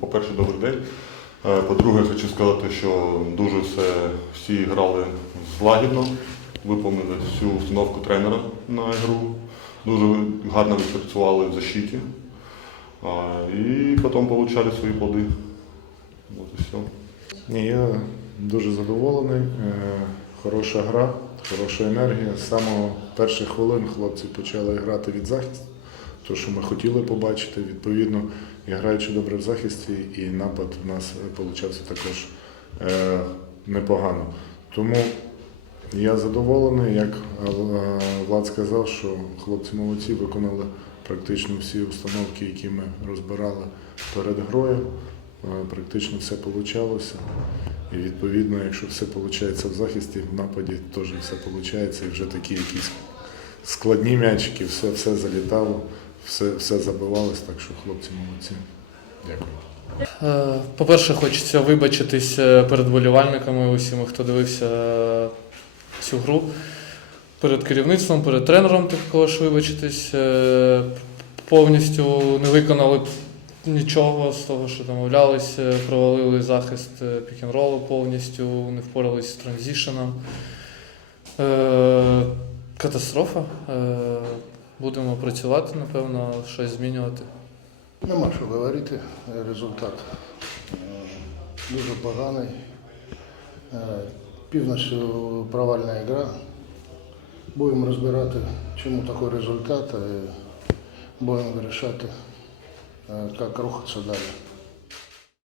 По-перше, добрий день. Е, По-друге, хочу сказати, що дуже все всі грали злагідно, виповнили всю установку тренера на гру. Дуже гарно відпрацювали в защиті. І потім отримали свої плоди. От і все. Ні, я дуже задоволений. Е, Хороша гра, хороша енергія. З самого перших хвилин хлопці почали грати від захисту, то, що ми хотіли побачити. Відповідно, і граючи добре в захисті, і напад у нас получався також е, непогано. Тому я задоволений, як е, Влад сказав, що хлопці молодці виконали практично всі установки, які ми розбирали перед грою. Е, Практично все вийшло. І відповідно, якщо все виходить в захисті, в нападі теж все виходить. І вже такі якісь складні м'ячики, все, все залітало, все, все забивалось, так що хлопці молодці. Дякую. Е, По-перше, хочеться вибачитись е, перед болівальниками, усіма, хто дивився е, цю гру. Перед керівництвом, перед тренером також вибачитись. Повністю не виконали нічого з того, що домовлялись, е, провалили захист пікінролу повністю, не впорались з транзішеном. Катастрофа. Е, Будемо працювати, напевно, щось змінювати. Нема що говорити, результат е, дуже поганий. Півночі Півністю провальна гра. Будемо розбирати, чому такий результат, будемо вирішати, е, як рухатися далі.